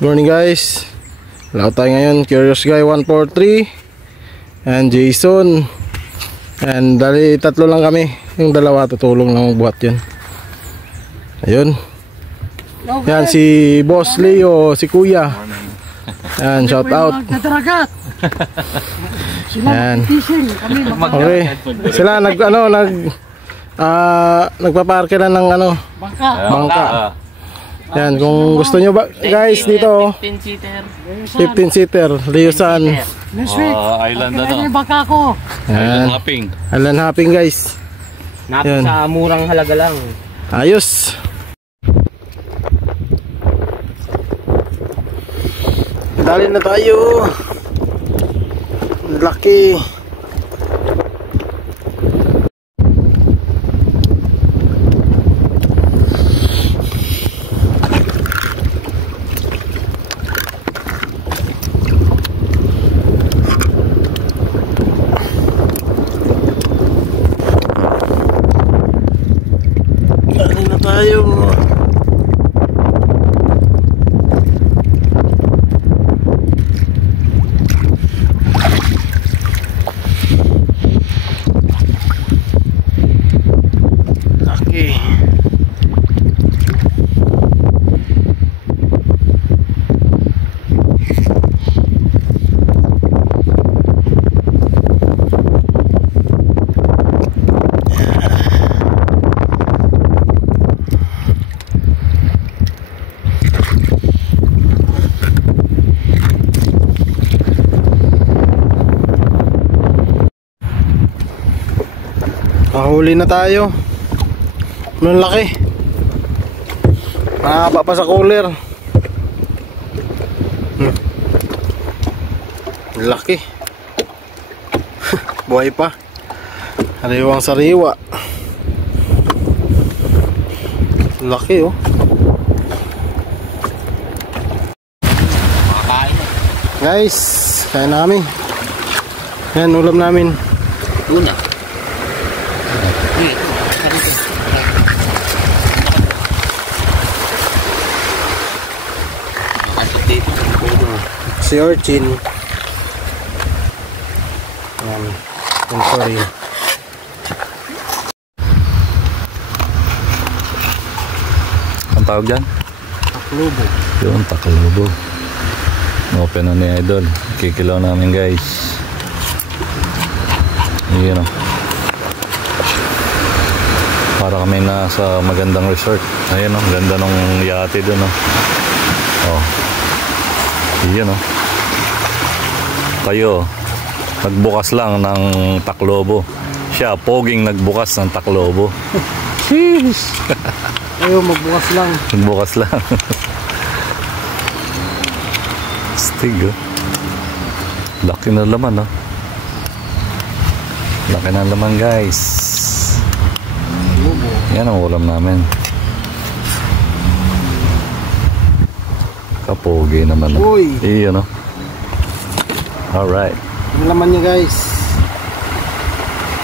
Morning guys, laot tayo ngayon. Curious Guy 143 and Jason. And dali tatlo lang kami. Yung dalawa tutulong lang magbuhat yun. Ayun. Yan si Boss Leo, si Kuya. Yan, shout out. Yan. Okay. Sila nagpaparke na ng bangka. Yan, kung gusto nyo ba guys dito 15-seater Leosan island ano baka ko. Island hopping guys. Sa murang halaga lang. Ayos. Dali na tayo. Laki. Huli na tayo. Ang laki. Mahaba pa sa cooler. Laki. Buhay pa. Sariwang sariwa. Laki oh. Guys, kain na kami. Yan, ulam namin. Una. Si Orchin. I'm sorry. Ang tawag dyan? Taklubo. Yung taklubo. Open na ni Idol. Kikilaw namin guys. Yun o. Para kami nasa magandang resort. Ayun o, ganda ng yate dun o. Oh. Yun o. Kayo nagbukas lang ng Taclobo. Siya poging nagbukas ng Taclobo. Sheesh. Ayaw magbukas lang. Magbukas lang. Stig oh. Laki na laman oh. Laki na laman guys. Yan ang ulam namin. Kapogi naman oh. Iyon oh. Alright. Yung laman niya guys.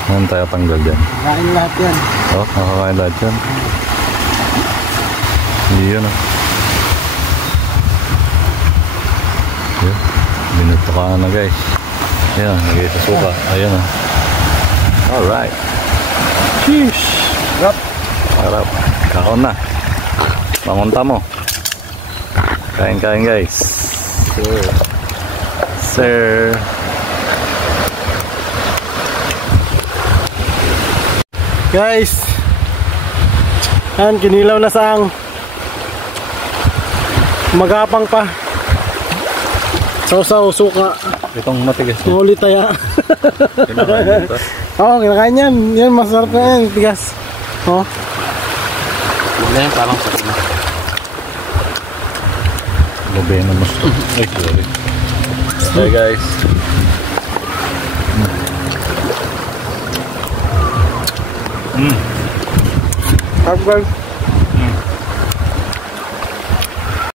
Ano tayo tanggal dyan? Kain lahat yan. Oh, nakakain lahat yan. Iyon oh. Yun. Minuto ka na guys. Ayan, nagay sa suka. Ayan oh. Alright. Sheesh. Harap. Harap. Kaon na. Pangunta mo. Kain-kain guys. Sir. Guys. Yan, kinilaw na sang. Magapang pa. Sausaw, suka. Itong matigas. Ngulit taya. Oo, kinakain yan. Yan, masarap na yan. Tigas. Oo. Wala yan, parang sarap na. Gabi na mas. Ay, sorry. Okay guys. Sarap guys.